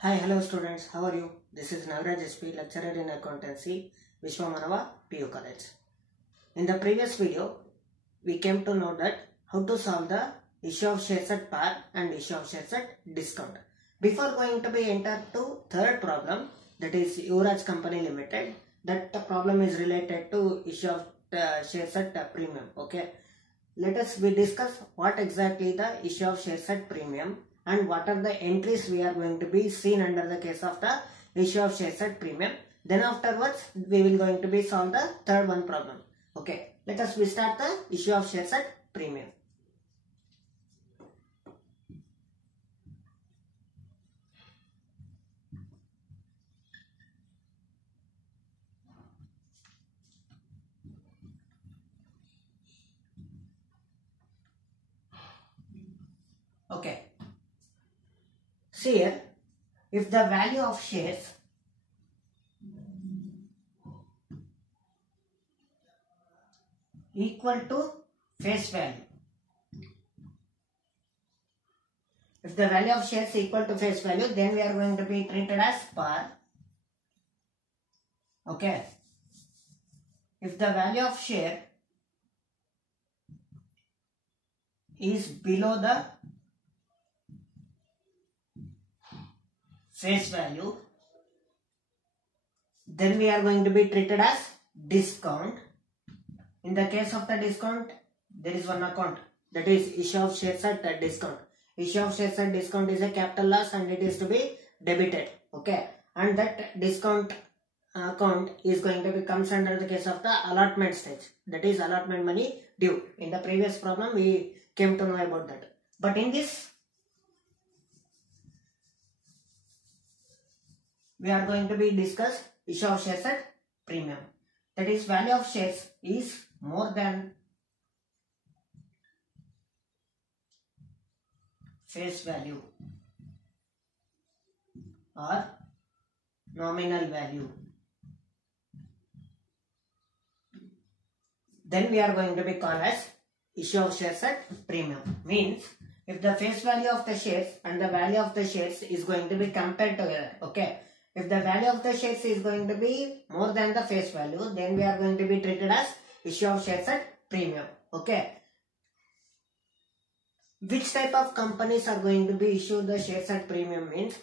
Hi, hello students. How are you? This is Nagaraj SP, lecturer in accountancy, Vishwamanava PU College. In the previous video, we came to know that how to solve the issue of shares at par and issue of shares at discount. Before going to be entered to third problem, that is Yuvraj Company Limited, that problem is related to issue of shares at premium. Okay, let us discuss what exactly the issue of shares at premium and what are the entries we are going to be seen under the case of the issue of shares at premium. Then afterwards we will going to be solve the third one problem. Okay, let us start the issue of shares at premium. Okay, see here, if the value of shares equal to face value, if the value of shares equal to face value, then we are going to be treated as par. Okay, if the value of share is below the face value, then we are going to be treated as discount. In the case of the discount, there is one account, that is issue of shares at discount. Issue of shares at discount is a capital loss and it is to be debited. Okay, and that discount account is going to be comes under the case of the allotment stage, that is allotment money due. In the previous problem we came to know about that, but in this we are going to be discuss issue of shares at premium, that is value of shares is more than face value or nominal value, then we are going to be called as issue of shares at premium. Means if the face value of the shares and the value of the shares is going to be compared together. Okay, if the value of the shares is going to be more than the face value, then we are going to be treated as issue of shares at premium. Okay, which type of companies are going to be issued the shares at premium means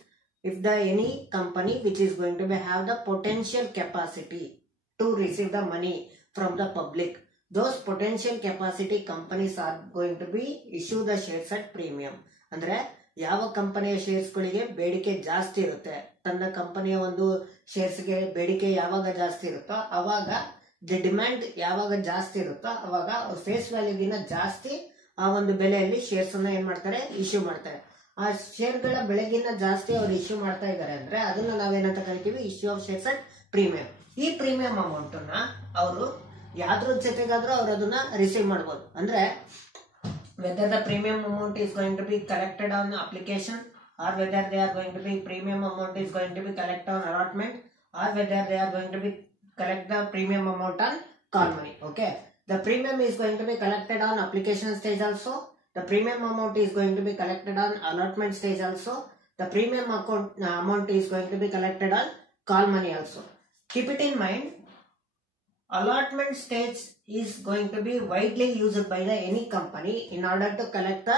if the any company which is going to be have the potential capacity to receive the money from the public, those potential capacity companies are going to be issue the shares at premium. ಅಂದ್ರೆ ಯಾವ ಕಂಪನಿಯ shares ಗಳಿಗೆ ಬೇಡಿಕೆ ಜಾಸ್ತಿ ಇರುತ್ತೆ, ತನ್ನ ಕಂಪನಿಯ ಒಂದು ಶೇರ್ಸ್ ಗೆ ಬೇಡಿಕೆ ಯಾವಾಗ ಜಾಸ್ತಿ ಇರುತ್ತೋ ಅವಾಗ ದಿ ಡಿಮ್ಯಾಂಡ್ ಯಾವಾಗ ಜಾಸ್ತಿ ಇರುತ್ತೋ ಅವಾಗ ಫೇಸ್ ವ್ಯಾಲ್ಯೂಗಿನ ಜಾಸ್ತಿ ಆ ಒಂದು ಬೆಲೆಯಲ್ಲಿ ಶೇರ್ಸ್ ಅನ್ನ ಏನ್ ಮಾಡ್ತಾರೆ, ಇಶ್ಯೂ ಮಾಡ್ತಾರೆ. ಆ ಶೇರ್ ಗಳ ಬೆಲೆಗಿನ್ನ ಜಾಸ್ತಿ ಅವ್ರು ಇಶ್ಯೂ ಮಾಡ್ತಾ ಇದ್ದಾರೆ ಅಂದ್ರೆ ಅದನ್ನ ನಾವೇನಂತ ಕರಿತೀವಿ, issue of shares at premium. ಈ ಪ್ರೀಮಿಯಂ ಅಮೌಂಟ್ ಅನ್ನ ಅವರು ಯಾವ್ದ್ರ ಜೊತೆಗಾದ್ರೂ ಅವ್ರು ಅದನ್ನ ರಿಸೀವ್ ಮಾಡಬಹುದು. ಅಂದ್ರೆ whether the premium amount is going to be collected on application or whether they are going to be premium amount is going to be collected on allotment or whether they are going to be collect the premium amount on call money. Okay, the premium is going to be collected on application stage also, the premium amount is going to be collected on allotment stage also, the premium amount is going to be collected on call money also. Keep it in mind, allotment stage is going to be widely used by the any company in order to collect the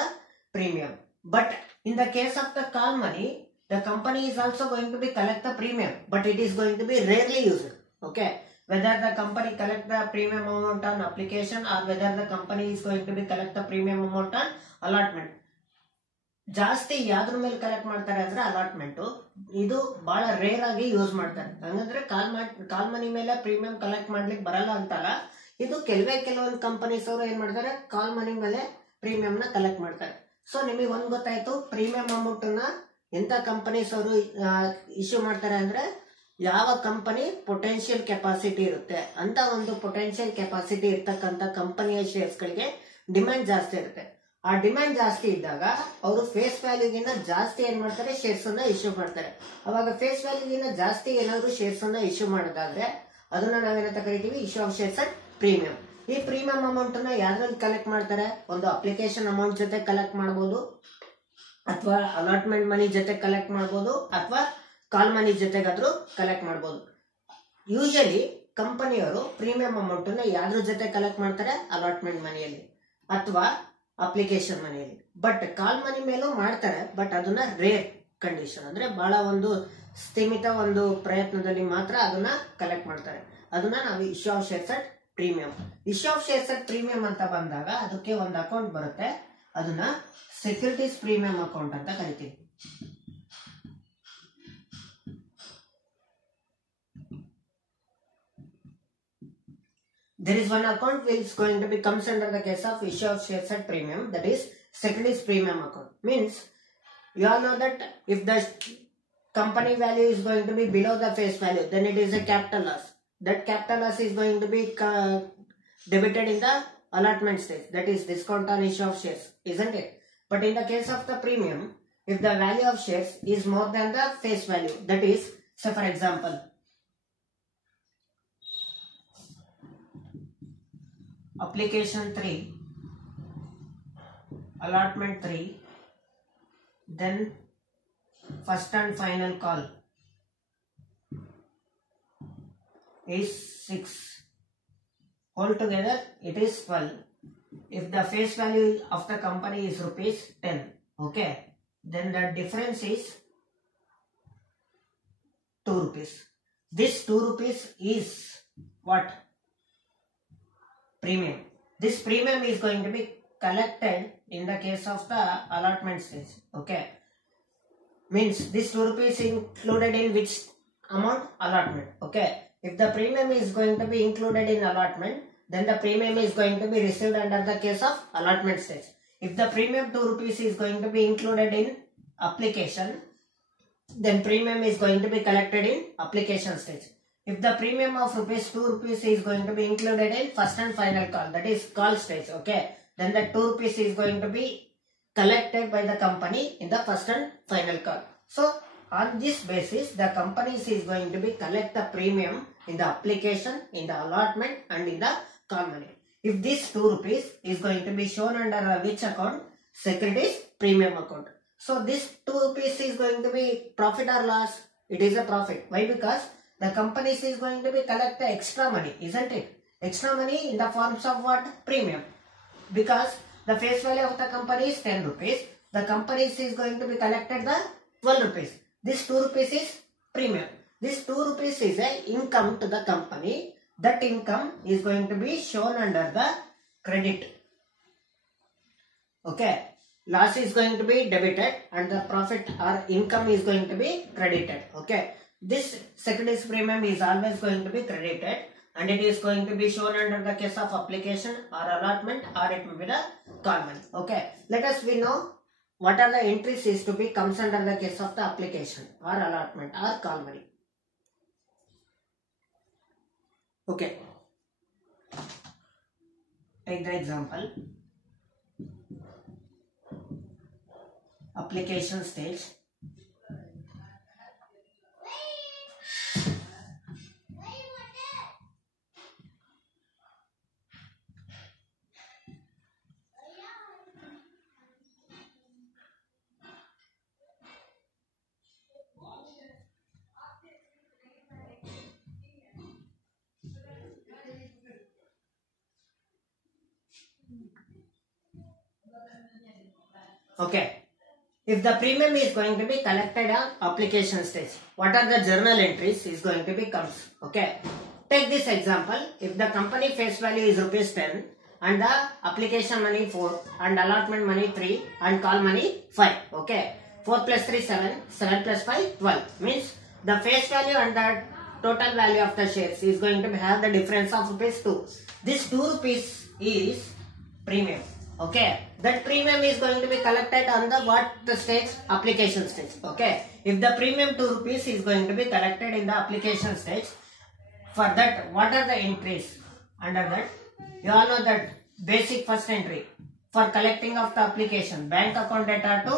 premium, but in the case of the call money, the company is also going to be collect the premium, but it is going to be rarely used. Okay, whether the company collect the premium amount on application or whether the company is going to be collect the premium amount on allotment, ಜಾಸ್ತಿ ಯಾವ್ದ್ರ ಮೇಲೆ collect ಮಾಡ್ತಾರೆ ಅಂದ್ರೆ allotment, ಇದು ಬಹಳ rare ಆಗಿ use ಮಾಡ್ತಾರೆ. ಹಂಗಂದ್ರೆ ಕಾಲ್ ಮನಿ ಮೇಲೆ ಪ್ರೀಮಿಯಂ ಕಲೆಕ್ಟ್ ಮಾಡ್ಲಿಕ್ಕೆ ಬರಲ್ಲ ಅಂತಲ್ಲ, ಇದು ಕೆಲವೊಂದು ಕಂಪನೀಸ್ ಅವರು ಏನ್ ಮಾಡ್ತಾರೆ, ಕಾಲ್ ಮನಿ ಮೇಲೆ ಪ್ರೀಮಿಯಂ ನ ಕಲೆಕ್ಟ್ ಮಾಡ್ತಾರೆ. ಸೊ ನಿಮಗೆ ಒಂದ್ ಗೊತ್ತಾಯ್ತು, ಪ್ರೀಮಿಯಂ ಅಮೌಂಟ್ ನ ಎಂತ ಕಂಪನೀಸ್ ಅವರು ಇಶ್ಯೂ ಮಾಡ್ತಾರೆ ಅಂದ್ರೆ ಯಾವ ಕಂಪನಿ ಪೊಟೆನ್ಶಿಯಲ್ ಕೆಪಾಸಿಟಿ ಇರುತ್ತೆ ಅಂತ ಒಂದು ಪೊಟೆನ್ಶಿಯಲ್ ಕೆಪಾಸಿಟಿ ಇರ್ತಕ್ಕಂತ ಕಂಪನಿಯ ಶೇರ್ಸ್ ಗಳಿಗೆ ಡಿಮ್ಯಾಂಡ್ ಜಾಸ್ತಿ ಇರುತ್ತೆ. ಆ ಡಿಮ್ಯಾಂಡ್ ಜಾಸ್ತಿ ಇದ್ದಾಗ ಅವರು ಫೇಸ್ ವ್ಯಾಲ್ಯೂಗಿನ್ನ ಜಾಸ್ತಿ ಏನ್ ಮಾಡ್ತಾರೆ, ಶೇರ್ಸ್ ಅನ್ನ ಇಶ್ಯೂ ಮಾಡ್ತಾರೆ. ಅವಾಗ ಫೇಸ್ ವ್ಯಾಲ್ಯೂಗಿನ್ನ ಜಾಸ್ತಿ ಏನಾದ್ರು ಶೇರ್ಸ್ ಅನ್ನ ಇಶ್ಯೂ ಮಾಡೋದಾದ್ರೆ ಅದನ್ನ ನಾವೇನಂತ ಕರಿತೀವಿ, issue of shares at premium. ಈ ಪ್ರೀಮಿಯಂ ಅಮೌಂಟ್ ನ ಯಾವ್ದ್ರಲ್ಲಿ ಕಲೆಕ್ಟ್ ಮಾಡ್ತಾರೆ, ಒಂದು ಅಪ್ಲಿಕೇಶನ್ ಅಮೌಂಟ್ ಜೊತೆ ಕಲೆಕ್ಟ್ ಮಾಡಬಹುದು ಅಥವಾ ಅಲಾಟ್ಮೆಂಟ್ ಮನಿ ಜೊತೆ ಕಲೆಕ್ಟ್ ಮಾಡಬಹುದು ಅಥವಾ ಕಾಲ್ ಮನಿ ಜೊತೆಗಾದ್ರೂ ಕಲೆಕ್ಟ್ ಮಾಡಬಹುದು. ಯೂಶಲಿ ಕಂಪನಿಯವರು ಪ್ರೀಮಿಯಂ ಅಮೌಂಟ್ ನ ಯಾವ್ದ್ರ ಜೊತೆ ಕಲೆಕ್ಟ್ ಮಾಡ್ತಾರೆ? ಅಲಾಟ್ಮೆಂಟ್ ಮನಿಯಲ್ಲಿ ಅಥವಾ ಅಪ್ಲಿಕೇಶನ್ ಮನಿಯಲ್ಲಿ. ಬಟ್ ಕಾಲ್ ಮನಿ ಮೇಲೂ ಮಾಡ್ತಾರೆ, ಬಟ್ ಅದನ್ನ ರೇರ್ ಕಂಡೀಷನ್, ಅಂದ್ರೆ ಬಹಳ ಒಂದು ಸ್ಥೀಮಿತ ಒಂದು ಪ್ರಯತ್ನದಲ್ಲಿ ಮಾತ್ರ ಅದನ್ನ ಕಲೆಕ್ಟ್ ಮಾಡ್ತಾರೆ. ಅದನ್ನ ನಾವು issue of shares at premium. Issue of shares at premium ಅಂತ ಬಂದಾಗ ಅದಕ್ಕೆ ಒಂದು ಅಕೌಂಟ್ ಬರುತ್ತೆ, ಅದನ್ನ ಸೆಕ್ಯೂರಿಟೀಸ್ ಪ್ರೀಮಿಯಂ ಅಕೌಂಟ್ ಅಂತ ಕರಿತೀವಿ. There is one account which is going to be comes under the case of issue of shares at premium, that is securities premium account. Means you all know that if the company value is going to be below the face value, then it is a capital loss. That capital loss is going to be debited in the allotment stage, that is discount on issue of shares, isn't it? But in the case of the premium, if the value of shares is more than the face value, that is, say for example, application 3, allotment 3, then first and final call is 6. Altogether it is 12. If the face value of the company is rupees 10, okay, then the difference is 2 rupees. This 2 rupees is what? Premium. This premium is going to be collected in the case of the allotment stage. Okay. Means this 2 rupees included in which amount? Allotment. Okay. If the premium is going to be included in allotment, then the premium is going to be received under the case of allotment stage. If the premium 2 rupees is going to be included in application, then premium is going to be collected in application stage. If the premium of ₹2 is going to be included in first and final call, that is call stage, okay, then the 2 rupees is going to be collected by the company in the first and final call. So on this basis, the companies is going to be collect the premium in the application, in the allotment and in the call money. If this 2 rupees is going to be shown under which account? Securities premium account. So this 2 rupees is going to be profit or loss? It is a profit. Why? Because the companies is going to be collect the extra money, isn't it? Extra money in the forms of what? Premium. Because the face value of the company is 10 rupees. The companies is going to be collected the 12 rupees. This 2 rupees is premium. This 2 rupees is a income to the company. That income is going to be shown under the credit. Okay. Loss is going to be debited and the profit or income is going to be credited. Okay. This securities premium is always going to be credited and it is going to be shown under the case of application or allotment, or it may be the call money. Okay. Let us we know what are the entries is to be comes under the case of the application or allotment or call money. Okay. Take the example. Application stage. Okay. If the premium is going to be collected on application stage, what are the journal entries is going to be comes? Okay. Take this example. If the company face value is ₹10 and the application money 4 and allotment money 3 and call money 5. Okay. 4 plus 3 7, 7 plus 5 12. Means the face value and the total value of the shares is going to have the difference of ₹2. This 2 rupees is premium. Okay, that premium is going to be collected on the what the stage? Application stage. Okay, if the premium 2 rupees is going to be collected in the application stage, for that what are the entries under that? You all know that basic first entry for collecting of the application, bank account data to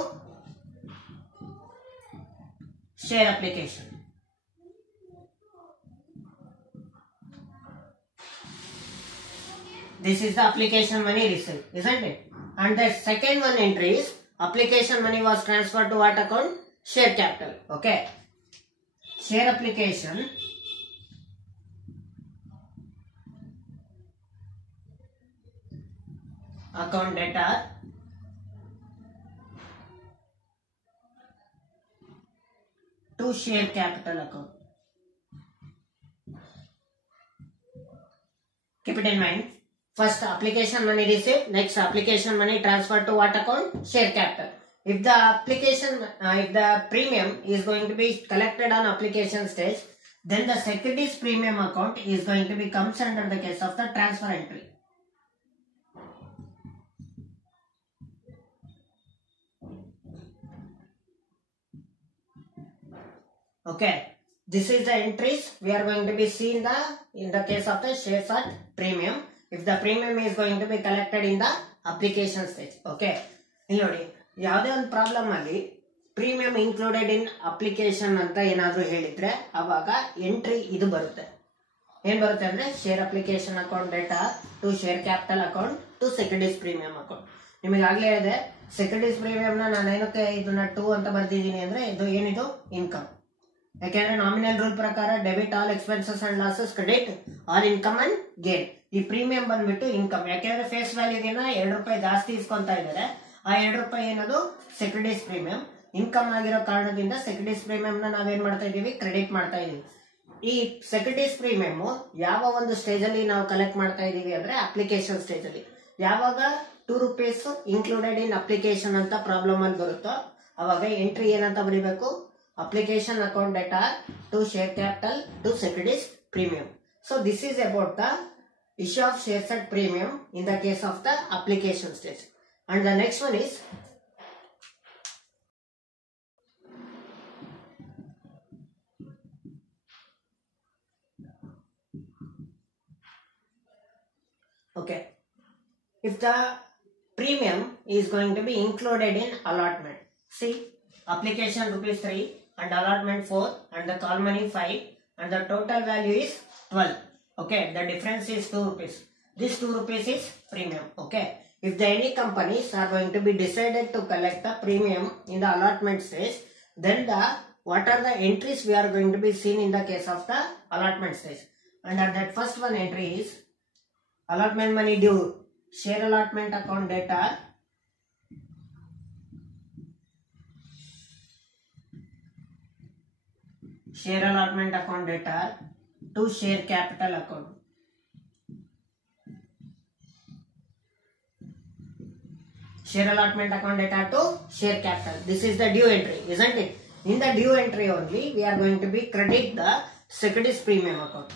share application. This is the application money received, isn't it? And the second one entry is application money was transferred to what account? Share capital. Okay. Share application account data to share capital account. Keep it in mind. First application money received, next application money transferred to what account? Share capital. If the premium is going to be collected on application stage, then the securities premium account is going to be comes under the case of the transfer entry. Okay, this is the entries we are going to be seeing in the case of the shares at premium. If the premium is going to be collected in the application stage. Okay, ಇಲ್ಲಿ ನೋಡಿ ಯಾವುದೇ ಒಂದು problem ಅಲ್ಲಿ premium included in application ಅಂತ ಏನಾದರೂ ಹೇಳಿದ್ರೆ ಅವಾಗ entry ಇದು ಬರುತ್ತೆ. ಏನ್ ಬರುತ್ತೆ ಅಂದ್ರೆ share application account data to share capital account to securities premium account. ನಿಮಗೆ ಆಗ್ಲೇ ಹೇಳಿದೆ ಸೆಕ್ಯೂರಿಟೀಸ್ ಪ್ರೀಮಿಯಂ ನಾನು ಏನಕ್ಕೆ ಇದನ್ನ 2 ಅಂತ ಬರ್ದಿದ್ದೀನಿ ಅಂದ್ರೆ ಇದು ಏನಿದು ಇನ್ಕಮ್. ಯಾಕೆಂದ್ರೆ ನಾಮಿನಲ್ ರೂಲ್ ಪ್ರಕಾರ debit all expenses and losses, credit all income and gain. ಈ ಪ್ರೀಮಿಯಂ ಬಂದ್ಬಿಟ್ಟು ಇನ್ಕಮ್. ಯಾಕೆಂದ್ರೆ ಫೇಸ್ ವ್ಯಾಲ್ಯೂಗಿನ ₹2 ಜಾಸ್ತಿ ಇಸ್ಕೊಂತಾ ಇದ್ದಾರೆ. ಆ ₹2 ಏನದು ಸೆಕ್ಯೂರಿಟೀಸ್ ಪ್ರೀಮಿಯಂ. ಇನ್ಕಮ್ ಆಗಿರೋ ಕಾರಣದಿಂದ ಸೆಕ್ಯೂರಿಟೀಸ್ ಪ್ರೀಮಿಯಂ ನಾವೇನ್ ಮಾಡ್ತಾ ಇದೀವಿ? ಕ್ರೆಡಿಟ್ ಮಾಡ್ತಾ ಇದೀವಿ. ಈ ಸೆಕ್ಯೂರಿಟೀಸ್ ಪ್ರೀಮಿಯಂ ಯಾವ ಒಂದು ಸ್ಟೇಜ್ ಅಲ್ಲಿ ನಾವು ಕಲೆಕ್ಟ್ ಮಾಡ್ತಾ ಇದೀವಿ ಅಂದ್ರೆ ಅಪ್ಲಿಕೇಶನ್ ಸ್ಟೇಜ್ ಅಲ್ಲಿ. ಯಾವಾಗ ₹2 ಇನ್ಕ್ಲೂಡೆಡ್ ಇನ್ ಅಪ್ಲಿಕೇಶನ್ ಅಂತ ಪ್ರಾಬ್ಲಮ್ ಅಲ್ಲಿ ಬರುತ್ತೋ ಅವಾಗ ಎಂಟ್ರಿ ಏನಂತ ಬರೀಬೇಕು? Application account data to share capital to securities premium. So this is about the issue of shares at premium in the case of the application stage. And the next one is okay. If the premium is going to be included in allotment, see application ₹3 and allotment 4 and the call money 5 and the total value is 12. Okay, the difference is ₹2. This ₹2 is premium. Okay, if the any companies are going to be decided to collect the premium in the allotment stage, then what are the entries we are going to be seen in the case of the allotment stage. Under that first one entry is allotment money due, share allotment account data share allotment account data to share capital account. Share allotment account data to share capital. This is the due entry, isn't it? In the due entry only, we are going to be credit the securities premium account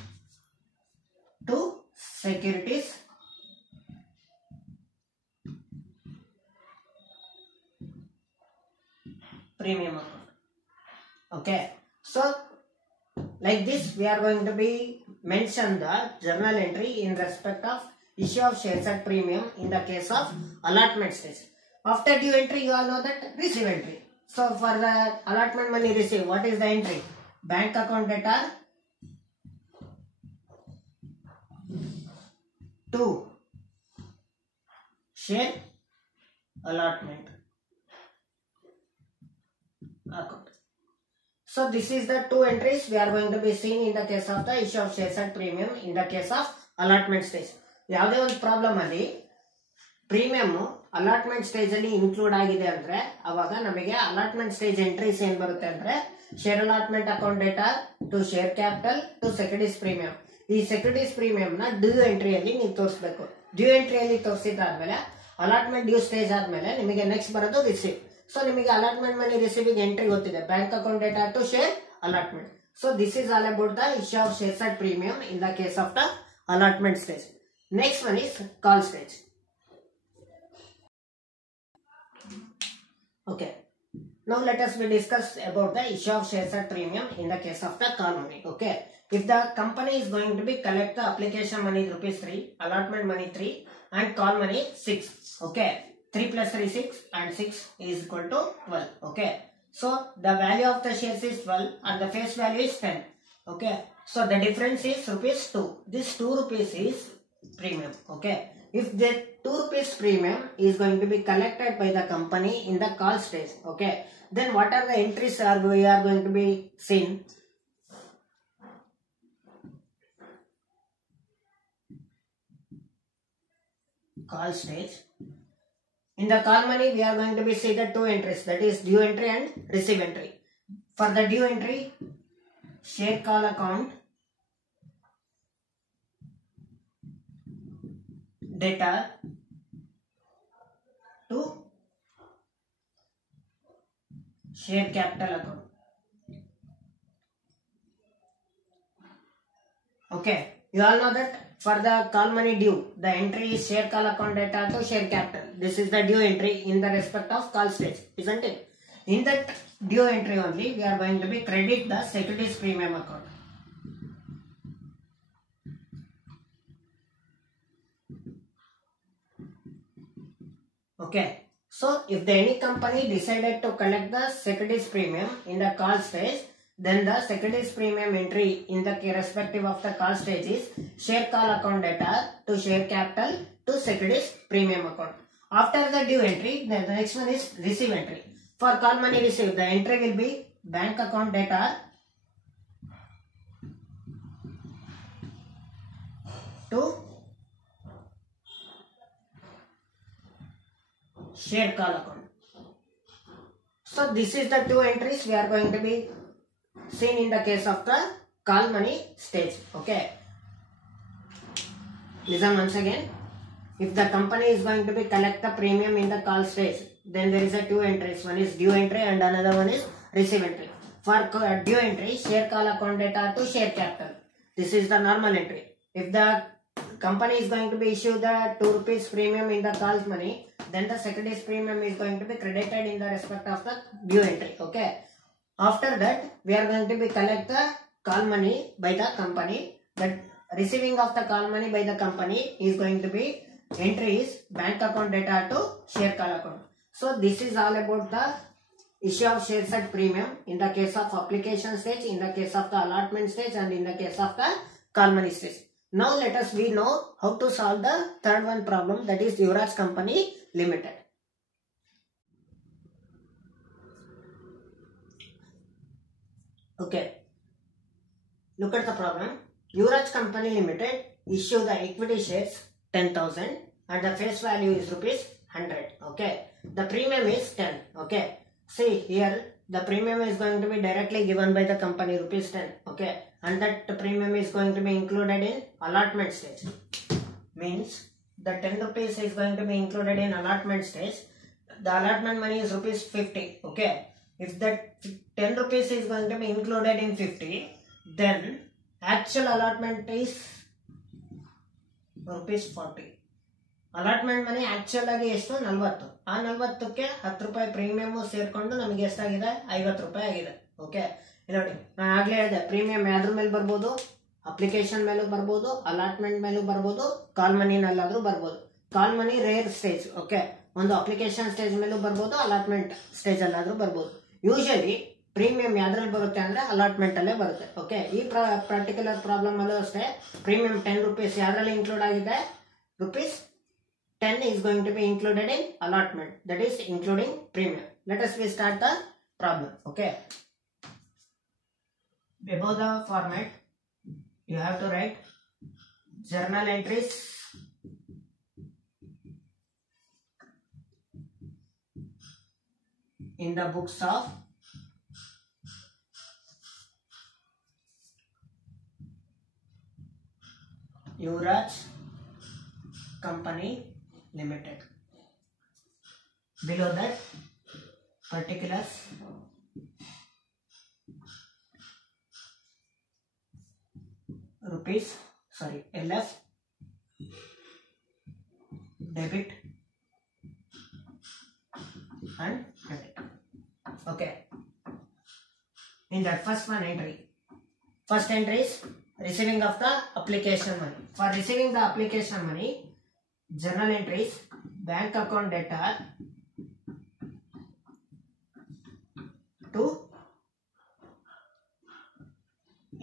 to securities premium account. Okay, so like this we are going to be mention the journal entry in respect of issue of shares at premium in the case of allotment stage. After due entry you all know that receive entry. So for the allotment money received, what is the entry? Bank account data to share allotment account. So this is the 2 entries we are going to be seeing in the case of the issue of shares at premium in the case of allotment stage. ಯಾವುದೇ ಒಂದು problem ಅಲ್ಲಿ premium allotment stage ಅಲ್ಲಿ include ಆಗಿದೆ ಅಂದ್ರೆ ಅವಾಗ ನಮಗೆ allotment stage entries ಏನ್ ಬರುತ್ತೆ ಅಂದ್ರೆ share allotment account data to share capital to securities premium. ಈ ಸೆಕ್ಯೂರಿಟೀಸ್ ಪ್ರೀಮಿಯಂ ನ ಡ್ಯೂ ಎಂಟ್ರಿಯಲ್ಲಿ ನೀವು ತೋರಿಸಬೇಕು. ಡ್ಯೂ ಎಂಟ್ರಿಯಲ್ಲಿ ತೋರಿಸಿದಾದ್ಮೇಲೆ ಅಲಾಟ್ಮೆಂಟ್ ಡ್ಯೂ ಸ್ಟೇಜ್ ಆದ್ಮೇಲೆ ನಿಮಗೆ ನೆಕ್ಸ್ಟ್ ಬರೋದು ರಿಸೀವ್. ಸೊ ನಿಮಗೆ ಅಲಾಟ್ಮೆಂಟ್ ಮನಿ ರಿಸೀವಿಂಗ್ ಎಂಟ್ರಿ ಗೊತ್ತಿದೆ, bank account data to share allotment. So this is all about the issue of shares at premium in the case of the allotment stage. Next one is call stage. Okay, now let us discuss about the issue of shares at premium in the case of the call money. Okay, if the company is going to be collect the application money ₹3, allotment money 3 and call money 6. Okay, 3 plus 3 6 and 6 is equal to 12. Okay, so the value of the shares is 12 and the face value is 10. Okay, so the difference is ₹2. This ₹2 is premium. Okay, if 2 rupees premium is going to be collected by the company in the call stage. Okay. Then what are the entries we are going to be seen? Call stage. In the call money, we are going to be see the 2 entries, that is due entry and receive entry. For the due entry, share call account data to share capital account. Okay, you all know that for the call money due, the entry is share call account data to share capital. This is the due entry in the respect of call stage, isn't it? In that due entry only, we are going to be credit the securities premium account. Okay, so if any company decided to collect the securities premium in the call stage, then the securities premium entry in the respective of the call stage is share call account data to share capital to securities premium account. After the due entry, then the next one is receive entry. For call money received, the entry will be bank account data to share call account. So this is the 2 entries we are going to be seen in the case of the call money stage. Okay. Listen once again. If the company is going to be collect the premium in the call stage, then there is a 2 entries. One is due entry and another one is receive entry. For due entry, share call account data to share capital. This is the normal entry. If the company is going to be issue the 2 rupees premium in the call money, then the securities premium is going to be credited in the respect of the due entry. Okay. After that, we are going to be collect the call money by the company. That receiving of the call money by the company is going to be entry is bank account data to share call account. So this is all about the issue of shares at premium in the case of application stage, in the case of the allotment stage, and in the case of the call money stage. Now let us know how to solve the third one problem, that is Yuvraj Company Limited. Okay. Look at the problem. Yuvraj Company Limited issue the equity shares 10,000 and the face value is rupees 100. Okay. The premium is 10. Okay. See here, the premium is going to be directly given by the company rupees 10. Okay. And that premium is going to be included in allotment stage. Means the 10 rupees is going to be included in allotment stage. The allotment money is rupees 50. Okay. If that 10 rupees is going to be included in 50, then actual allotment is rupees 40. Allotment money actual ಆಗಿ ಎಷ್ಟು 40. ಆ 40ಕ್ಕೆ 10 ರೂಪಾಯಿ premium ಸೇರ್ಕೊಂಡು ನಮಗೆ ಎಷ್ಟಾಗಿದೆ 50 ರೂಪಾಯಿ ಆಗಿದೆ. Okay, ನೋಡಿ ನಾನು ಆಗ್ಲೇ ಹೇಳಿದೆ ಪ್ರೀಮಿಯಂ ಯಾವ್ದ್ರ ಮೇಲೆ ಬರ್ಬೋದು, ಅಪ್ಲಿಕೇಶನ್ ಮೇಲೂ ಬರ್ಬೋದು, ಅಲಾಟ್ಮೆಂಟ್ ಮೇಲೂ ಬರ್ಬೋದು, ಕಾಲ್ ಮನಿನಲ್ಲಾದ್ರೂ ಬರ್ಬೋದು. ಕಾಲ್ ಮನಿ ರೇರ್ ಸ್ಟೇಜ್. ಓಕೆ, ಒಂದು ಅಪ್ಲಿಕೇಶನ್ ಸ್ಟೇಜ್ ಮೇಲೂ ಬರ್ಬೋದು, ಅಲಾಟ್ಮೆಂಟ್ ಸ್ಟೇಜ್ ಅಲ್ಲಾದ್ರೂ ಬರ್ಬೋದು. ಯೂಶಲಿ ಪ್ರೀಮಿಯಂ ಯಾವ್ದ್ರಲ್ಲಿ ಬರುತ್ತೆ ಅಂದ್ರೆ ಅಲಾಟ್ಮೆಂಟ್ ಅಲ್ಲೇ ಬರುತ್ತೆ. ಓಕೆ, ಈ ಪರ್ಟಿಕ್ಯುಲರ್ ಪ್ರಾಬ್ಲಮ್ ಅಲ್ಲೂ ಅಷ್ಟೇ ಪ್ರೀಮಿಯಂ 10 ರೂಪೀಸ್ ಯಾವ್ದ್ರಲ್ಲಿ ಇನ್ಕ್ಲೂಡ್ ಆಗಿದೆ, rupees 10 is going to be included in allotment, that is including premium. Let us start the problem. Okay, above the format you have to write journal entries in the books of Yuvraj Company Limited. Below that, particulars LF debit and credit. Okay, in that first entry is receiving of the application money. For receiving the application money, journal entries bank account data to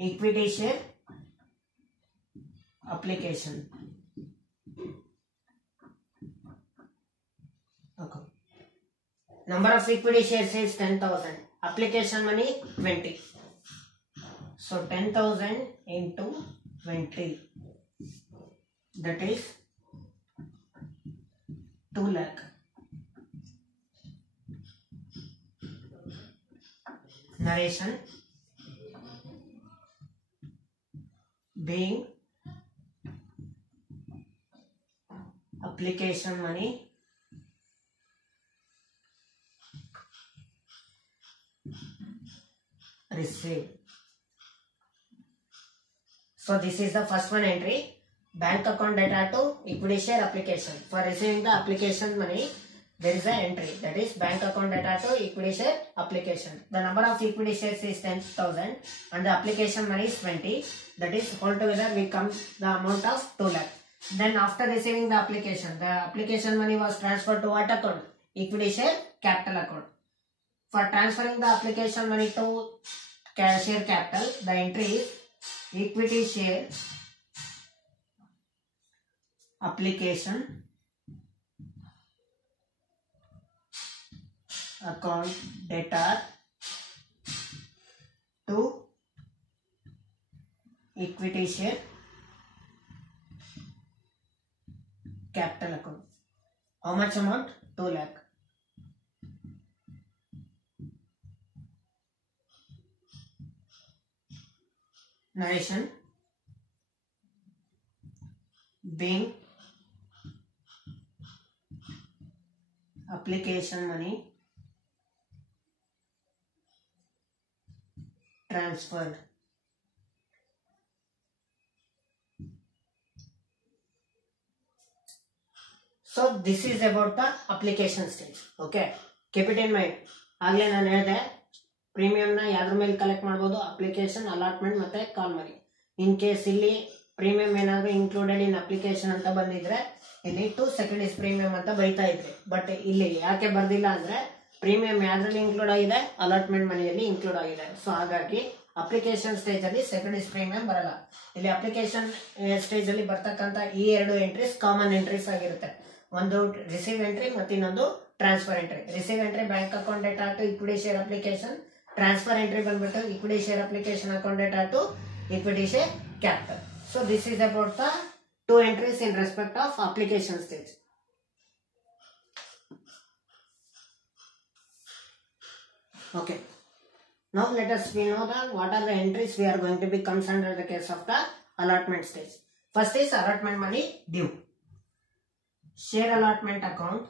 equity share application. Number of equity shares is 10,000. Application money 20. So 10,000 into 20. That is 2 lakh. Narration being application money received. So this is the first one entry. Bank account data to equity share application. For receiving the application money, there is an entry, that is bank account data to equity share application. The number of equity shares is 10,000 and the application money is 20. That is altogether we come the amount of 2 lakh. Then after receiving the application money was transferred to what account? Equity share capital account. For transferring the application money to share capital, the entry is equity share application account data to equity share capital account. How much amount? 2 lakh. Narration being application money transferred. So this is about the application stage. Okay, keep it in mind. ಆಗಲೇ ನಾನು ಹೇಳಿದೆ premium ನ ಯಾವ್ದ್ರ ಮೇಲೆ collect ಮಾಡಬಹುದು? Application, allotment ಮತ್ತೆ ಕಾಲ್ ಮನಿ. In case ಇಲ್ಲಿ premium ಏನಾದ್ರು ಇನ್ಕ್ಲೂಡೆಡ್ ಇನ್ ಅಪ್ಲಿಕೇಶನ್ ಅಂತ ಬಂದಿದ್ರೆ ಇಲ್ಲಿ ಟು ಸೆಕೆಂಡರೀಸ್ ಪ್ರೀಮಿಯಂ ಅಂತ ಬರೀತಾ ಇದ್ರಿ. ಬಟ್ ಇಲ್ಲಿ ಯಾಕೆ ಬರ್ದಿಲ್ಲ ಅಂದ್ರೆ ಪ್ರೀಮಿಯಂ ಯಾವ್ದ್ರಲ್ಲಿ ಇನ್ಕ್ಲೂಡ್ ಆಗಿದೆ? ಅಲಾಟ್ಮೆಂಟ್ ಮನಿಯಲ್ಲಿ ಇನ್ಕ್ಲೂಡ್ ಆಗಿದೆ. ಸೊ ಹಾಗಾಗಿ ಅಪ್ಲಿಕೇಶನ್ ಸ್ಟೇಜ್ ಅಲ್ಲಿ ಸೆಕೆಂಡರೀಸ್ ಪ್ರೀಮಿಯಂ ಬರಲ್ಲ. ಇಲ್ಲಿ ಅಪ್ಲಿಕೇಶನ್ ಸ್ಟೇಜ್ ಅಲ್ಲಿ ಬರ್ತಕ್ಕಂತ ಈ ಎರಡು ಎಂಟ್ರೀಸ್ ಕಾಮನ್ ಎಂಟ್ರೀಸ್ ಆಗಿರುತ್ತೆ. ಒಂದು ರಿಸೀವ್ ಎಂಟ್ರಿ ಮತ್ತೆ ಇನ್ನೊಂದು transfer entry. Receive entry bank account data to equity share application. Transfer entry ಬಂದ್ಬಿಟ್ಟು equity share application account data to equity share capital. So this is about the two entries in respect of application stage. Okay. Now let us know that what are the entries we are going to be comes under the case of the allotment stage. First is allotment money due. Share allotment account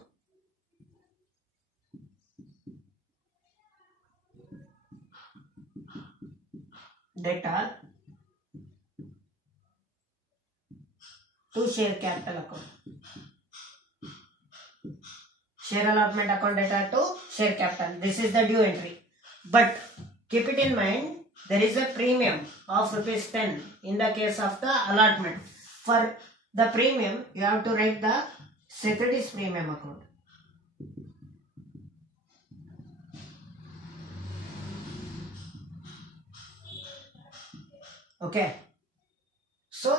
data to share capital account. Share allotment account data to share capital. This is the due entry. But keep it in mind, there is a premium of ₹10 in the case of the allotment. For the premium, you have to write the securities premium account. Okay. So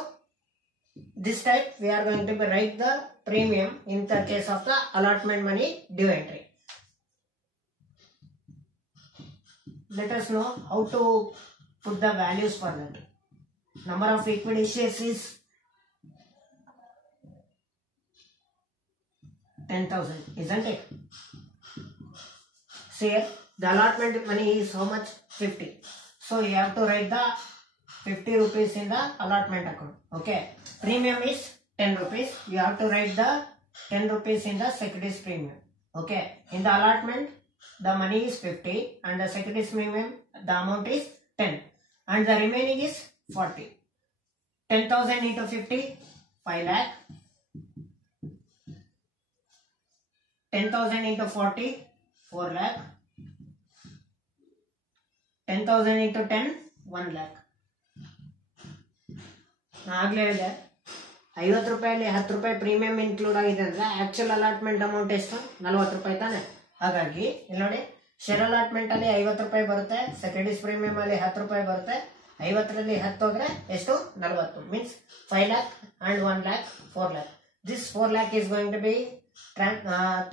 this type we are going to be write the premium in the case of the allotment money due entry. Let us know how to put the values for that. Number of equity shares is 10,000, isn't it? So here the allotment money is how much? 50. So you have to write the 50 rupees in the allotment account. Okay. Premium is 10 rupees. You have to write the 10 rupees in the securities premium. Okay. In the allotment, the money is 50 and the securities premium, the amount is 10 and the remaining is 40. 10,000 into 50, 5 lakh. 10,000 into 40, 4 lakh. 10,000 into 10, 1 lakh. ಆಗಲೇ ಹೇಳಿದೆ 50 ರೂಪಾಯಲ್ಲಿ 10 ರೂಪಾಯಿ premium include ಆಗಿದೆ ಅಂದ್ರೆ actual allotment amount ಎಷ್ಟು? 40 ರೂಪಾಯಿ ತಾನೆ. ಹಾಗಾಗಿ ಇಲ್ಲಿ ನೋಡಿ, ಶೇರ್ ಅಲಾಟ್ಮೆಂಟ್ ಅಲ್ಲಿ 50 ರೂಪಾಯಿ ಬರುತ್ತೆ, ಸೆಕ್ಯೂರಿಟೀಸ್ ಪ್ರೀಮಿಯಂ ಅಲ್ಲಿ 10 ರೂಪಾಯಿ ಬರುತ್ತೆ. 50ರಲ್ಲಿ 10 ಹೋದ್ರೆ ಎಷ್ಟು? 40. Means 5 lakh and 1 lakh, 4 lakh. This 4 lakh is going to be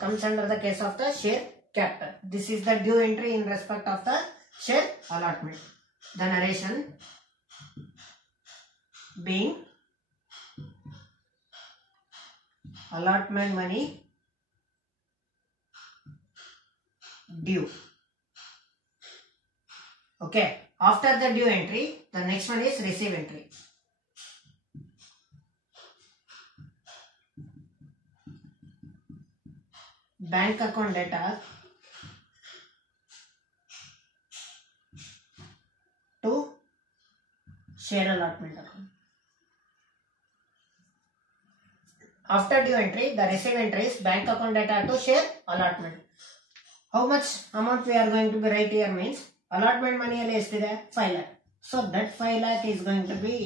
comes under the case of the share capital. This is the due entry in respect of the share allotment. The narration being allotment money due. Okay. After the due entry, the next one is receive entry. Bank account data to share allotment account. After due entry, the receive entry is bank account data to share allotment. How much amount we are going to be write here means allotment money alli estide 5 lakh. So that 5 lakh is going to be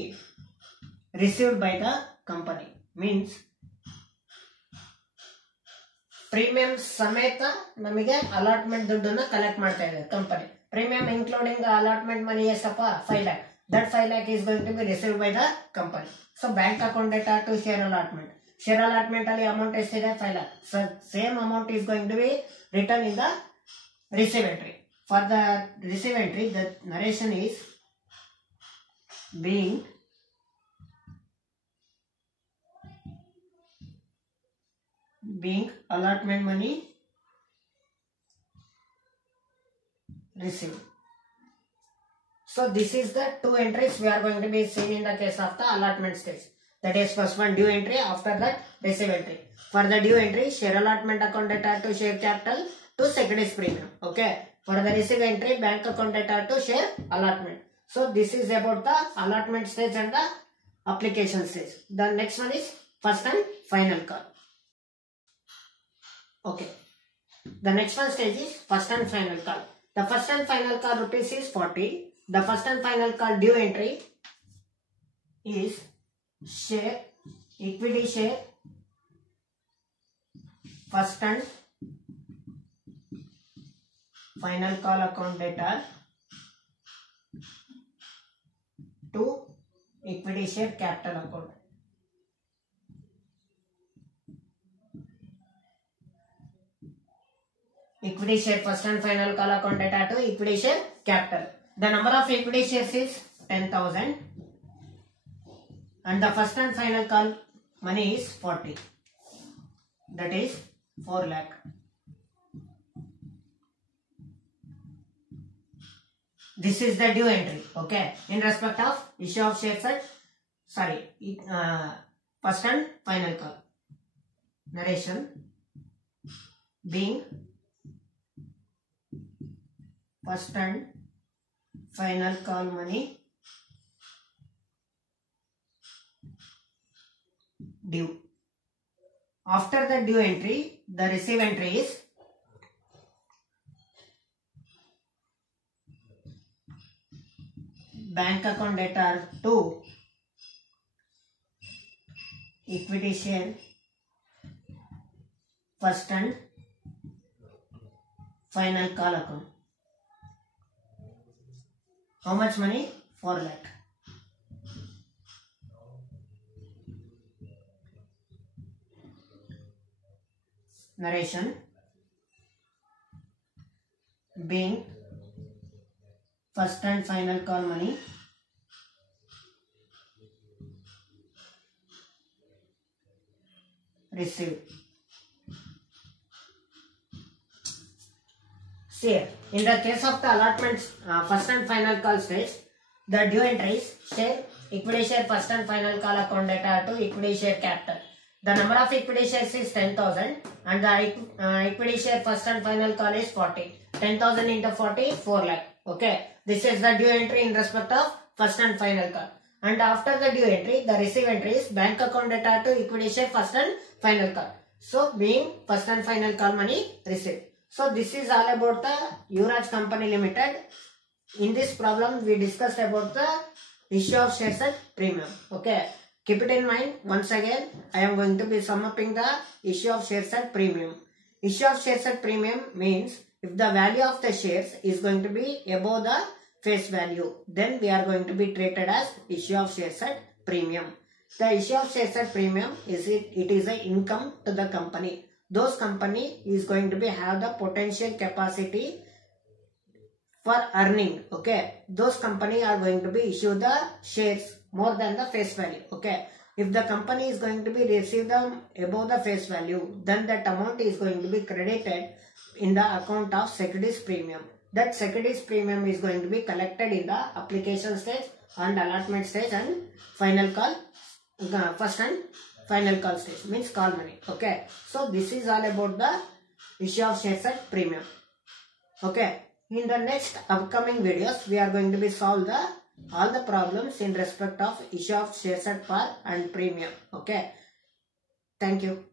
received by the company. Means premium ಸಮೇತ ನಮಗೆ allotment ದುಡ್ಡನ್ನ collect ಮಾಡ್ತಾ ಇದೆ company. Premium including the allotment money ಎಷ್ಟಪ್ಪ 5 lakh. That 5 lakh is going to be received by the company. So bank account data to share allotment. Share allotment ಅಲ್ಲಿ amount ಎಷ್ಟಿದೆ 5 lakh. So same amount is going to be written in the receive entry. For the receive entry, the narration is being allotment money received. So this is the two entries we are going to be seeing in the case of the allotment stage. That is first one due entry, after that receive entry. For the due entry, share allotment account data to share capital to securities premium. Okay. For the receive entry, bank account data to share allotment. So this is about the allotment stage and the application stage. The next one is first and final call. Okay. The next one stage is first and final call. The first and final call rupees is 40. The first and final call due entry is share, equity share, first and final call account data to equity share capital account. Equity share first and final call account data to equity share capital. The number of equity shares is 10,000 and the first and final call money is 40. That is 4 lakh. This is the due entry. Okay. In respect of issue of shares at first and final call. Narration being first and final call money due. After the due entry, the receive entry is bank account data to equity share first and final call account. How much money? 4 lakh. Narration being first and final call money received. See, in the case of the allotments first and final call stage, the due entries share, equity share first and final call account data to equity share capital. The number of equity shares is 10,000 and the equity share first and final call is 40. 10,000 into 40, 4 lakh. Okay. This is the due entry in respect of first and final call. And after the due entry, the receive entry is bank account data to equity share first and final call. So being first and final call money received. So this is all about the Yuvraj Company Limited. In this problem, we discussed about the issue of shares at premium. Okay. Keep it in mind. Once again, I am going to be summing the issue of shares at premium. Issue of shares at premium means if the value of the shares is going to be above the face value, then we are going to be treated as issue of shares at premium. The issue of shares at premium is it is a income to the company. those company is going to be have the potential capacity for earning. Okay, those company are going to be issue the shares more than the face value. Okay, if the company is going to be receive them above the face value, then that amount is going to be credited in the account of securities premium. That securities premium is going to be collected in the application stage and allotment stage and final call, first and final call stage, means call money. Okay, so this is all about the issue of shares at premium. Okay, in the next upcoming videos, we are going to be solve all the problems in respect of issue of shares at par and premium. Okay, thank you.